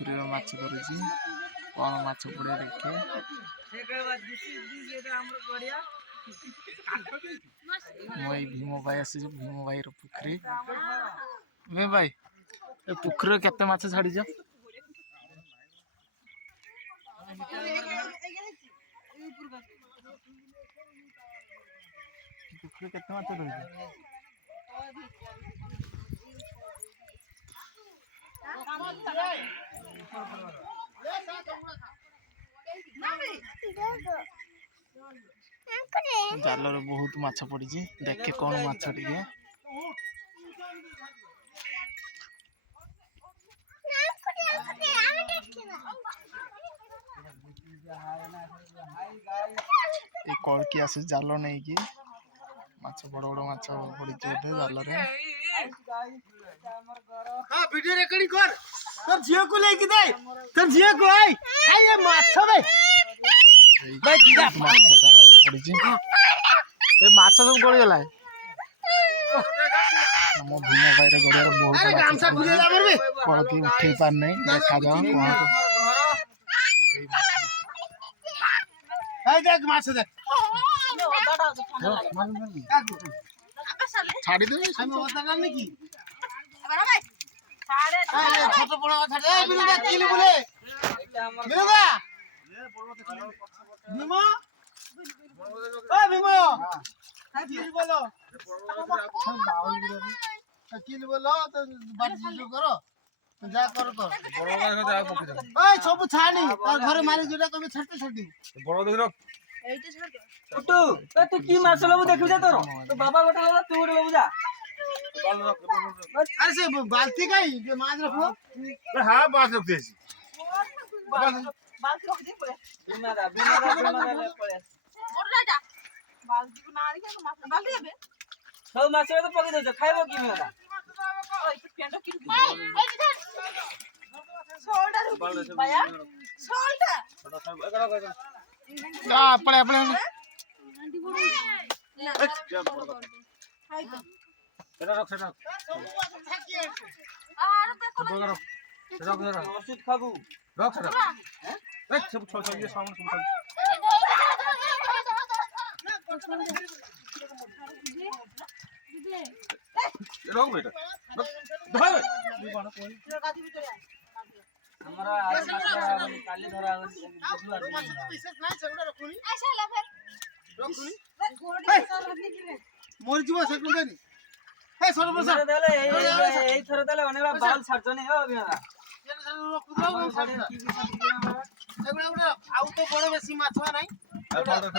पुखुरी माछ धरुची कौन माछ पड़े देखे मैं भीम भाई आसी भीम भाई पुखुरी भीम भाई ए पुखुरी केते माछ छाड़ी पुखुरी केते माछ धरुची जाल बहुत माछ पड़ी देखे कौन माछ टिके कलकी आस जाल नहीं कि माछ बड़ बड़ माछ पड़ी जाल वीडियो रिकॉर्डिंग कर तोर झियो को लेके दे तोर झियो को आई ये माछ बे भाई दिदा माछ जाल पड़ी ए माछ सब गली गला हम भीम भाई रे गड़िया बहुत अरे गामसा खुले ला मरबे कलकी उठे पार नहीं देखा जाओ कौन हाय देख माछ देख छाड़ी दे हम बता करने की छोट बड़ा छाड़ ए बिलुदा किल बोले बिलुदा भीमो ओ भीमो किल बोलो किल बोलो तो बात जो करो जा करो कर ओए सब छानी तार घरे मालिक जोटा कबे छटते छटी बड़ देख रख এইটা ছাড় कुटू ए तू की माछ लबु देखु जा तोर तो बाबा गोटे लबु तू गोटे लबु जा अरे से बाल्टी का ही जो माछ रखो हां बात रखते छी বালতি রক দে পড়ে बिना दा पड़े মোর রাজা বালতি কো না আনি কেন মাছ বালতি হবে सब माछ तो पके दे खाइबो की मेरा ওই তো পেন্ড কি এই ধর শোল্ডার ভাইয়া শোল্ডার अपने अपने হাই তো সেটা রখ সেটা আর তো কোন রখ সেটা রখ ओषित खाबू रख सेटा ए सब छोड़ छोड़ ये सामान सब छोड़ रख बेटा धर हमरा आज माछ काली धरा विशेष नहीं सेगुड़ा रखुनी আচ্ছা লাগবে रखुनी গোড়ি সব আপনি দিবেন मोर जीव सेगुड़ा नहीं ए सर बस मेरा देले এই থরে দেলে অনেকটা বাল ছাড়ছনি ও বিনা सेगुड़ा उड़ा आउ तो बड़ बेसी माछ नहीं ए बाल रख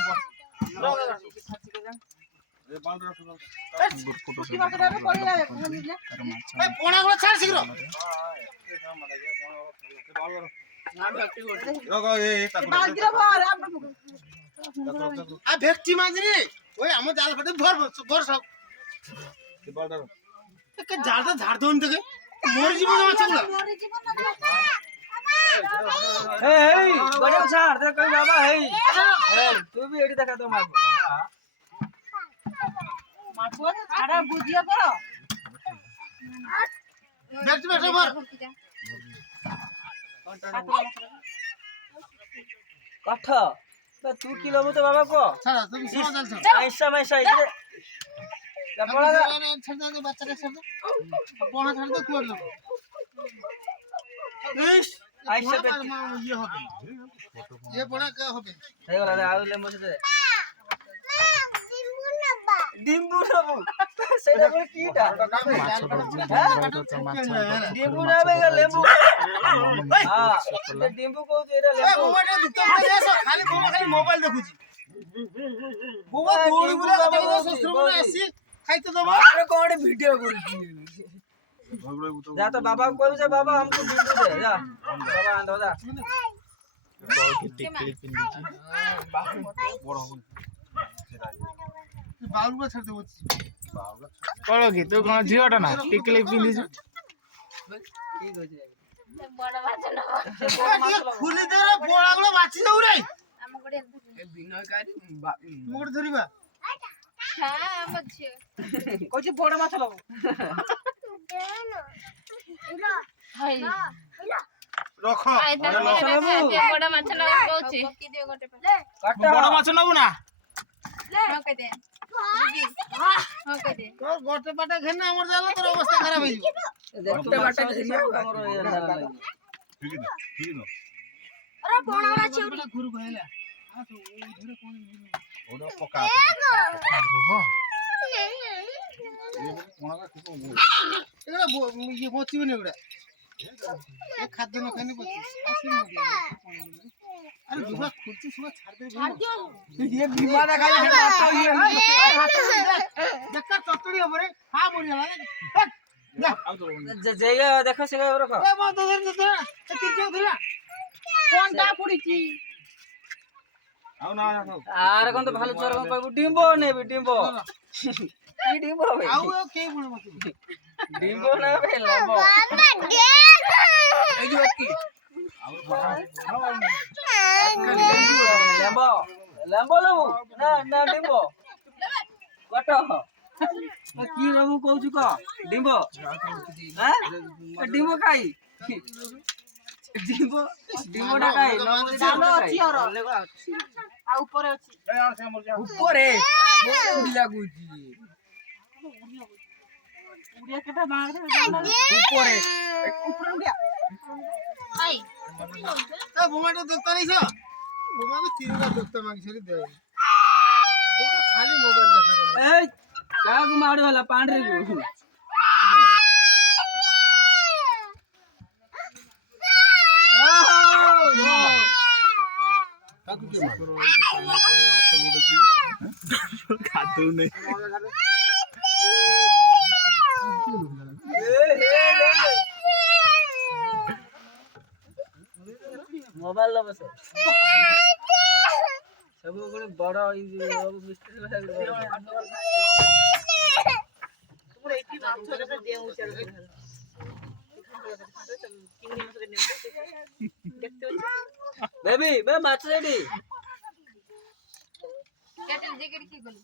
ए बाल रख কি মাছটা পড়ে যায় কোন দিলে ए पोणा गुला छाड़ शीघ्र रख ए ताको বালতি রে ভর আপনি आ भेक्टी माजरी ओए हम जाल फटे भर भर सब ए बाल रख के जाल तो झाड़ दोन देखे मोर जीव माछ गुला মোরে জীবন না हे हे बड़े छाड़ दे कोई बाबा हे हे तू भी एडी देखा तो मार মাছ ছাড়া বুঝিয়া করো भेक्टी बैठो भर काठ बे तू की लबु तो बाबा को छाड़ा तुम सो जाल छाड़ ऐसा मैं सही दे लपड़ा दा छाड़ दे बच्चा रे छाड़ दे पोणा छाड़ दे तू लो इस ऐसे पे ये होबे ये पोणा का होबे हे वाला दे आउ लेमो दे डिम्बू नबु सेटा को कीटा माछ धरुची माछ डिम्बू ना बे लेम्बू हां ते डिम्बू को एरा ए लेम्बू मोबाइल दुकान में ऐसा खाली मोबाइल देखुची बुआ गोड़ी बुला देखो ससुर ने ऐसी खाइते दबा अरे कौन वीडियो कर जा तो बाबा को कोई से बाबा हमको डिम्बू दे जा बाबा आंदो जा टिकली पिंदी बड़ हो बाउल को छाड़ दे कल की तू कौन झीटा ना टिकली पिंदी ठीक हो जाए বড় মাছ না খুলি দে রে পোড়া গুলো বাঁচি যাও রে ଆମ ଗୋଡେ মুড় ধরিবা হ্যাঁ আমার ঝিও কইছি বড় মাছ লব হাই ରଖ ବଡ ମାଛ ନବା କହୁଛି ବଡ ମାଛ ନବୁ ନା তোর গোটে পাটা ঘেনে আমার জাল তোর অবস্থা খারাপ হয়ে যাবে ଗୋଟେ ବାଟ ଘେରିଆ ତମର ଇଏ ହେଲା ঠিক না ঠিক না ঘুরু ভাইলা ওটা পকা এগুলা ইয়ে বচিবে না এগুলা এ খাদ্য না খাইনি বচি আসে না আরে দুবা খুঁজছি সুবা ছাড় দে ଇଏ ବିମା ଦେଖା দেখা চটড়ি হবে রে হা মরি গেল ଜାଗା ଦେଖ ସେ ରଖ এ মা তো ধরে ধরে এ তিনটে ধরে কোনটা পড়িছি ଆଉ ନା ରଖ ଆର କଣ ତ ভালো ଚୋର କଣ କହିବୁ ডিম্ব নেবি ডিম্ব কি ডিম্ব হবে আউ কে বলে মত ডিম্ব নেবে লেম্ব এই যে কি লেম্ব লেম্ব লেবু না না ডিম্ব কত কি রমু কହୁଛୁ ক ডিম্ব হ্যাঁ ডিম্ব খাই ডিম্ব ডিম্বটা খাই জাଲ ଅଛି ଅର ଆଉ ଉପରେ ଅଛି ଏ ଆର ସେ ଆମର ଯା ଉପରେ ଉଡିଆ ଗୁଜି ଉଡିଆ କେଟା ବାହାରେ ଉପରେ ଉପରେ ଉଡିଆ ଆଇ এ বোমাটা দেখতে নিছ বোমাকে তিনটা দেখতে মাগিছরি দে খালি মোবাইল দেখা গেল এই কাକୁ ମାଡି ହେଲା ପାଣିରେ ତାକୁ କିଏ ମାର ଖାଦୁ ନେଇ ମୋବାଇଲ ର ବସେ ସବୁ ଗୋଟେ ବଡ ମିସ୍ତ୍ରୀ ତୁମର ଏଇଠି ମାଛ କେତେ ଦେଉ ଚାଲୁ দেখতে ବେବି ବେ ମାଛ ରେଡି কেটেল জেগের কি গলি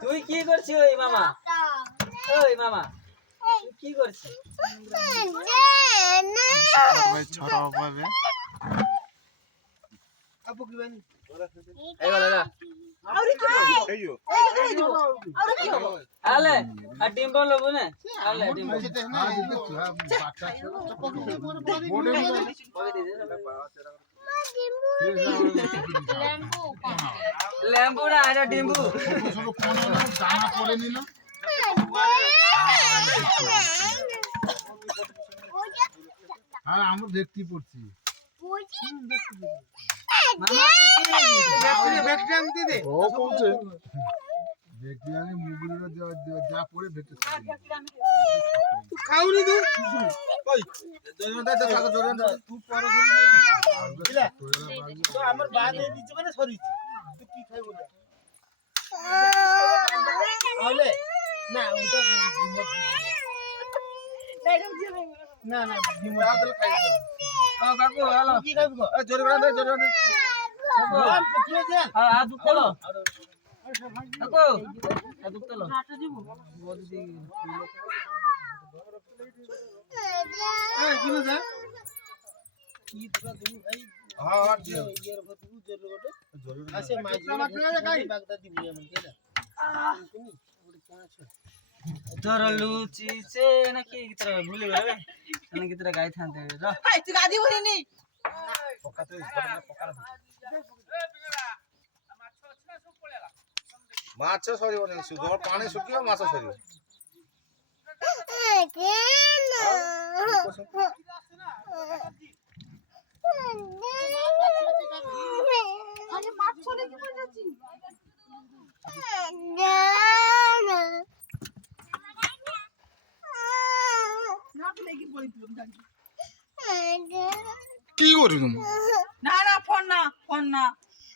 তুই কি করছিস ওই মামা ওই মামা তুই কি করছিস ভাই ছড়া হবে আপু কি বানি এই গলা যা আউরি কি এইও আউরি কি হবো আলে আর ডিম্ব লবু না আলে ডিম্ব সেটা না দেখছো বাচ্চা আপু কি মোর বডি কবে দিছে লেম্বু লেম্বু না এটা ডিম্বু সব কোন জানা পড়েনি না আর আমরা দেখতে পড়ছি মামা তুই কি ব্যাকগ্রাম দি দে ও কইছে ব্যাকগ্রামে মুগুলিরা যা পড়ে ভেটে তুই খাওনি তুই কই জয়নদা দেখো জয়নদা তুই পর ঘুরি নাই তো আমার বাদ এই দিছে মানে সরিছি তুই কি খাইব তাহলে না ওটা না না ডিমো দাদল খাইব ও কাকু হ্যালো কি খাইব এ জয়নদা জয়নদা নাম পুকুরে যা আর দুধ তেলো কাকু আর দুধ তেলো এ কিনো যা কি তোরা দুই ভাই হ্যাঁ ইয়ার ভতু জরুর গটে জরুর আসে মাই বাগদা দিবি আমি কেডা তুমি ওরে কোন আছে তোর লুচি সে নাকি তোর ভুলি গলে নাকি তোর গাই থানতে র হাই তুই গাদি ভরিনি পকাতে পকা মাছ সরিব না জল পানি শুকিও মাছ সরিব আরে মাছ চলে কি করে যাচ্ছি না তো লাগি বলি দিলাম জানি কি করি তুমি না না ফোন না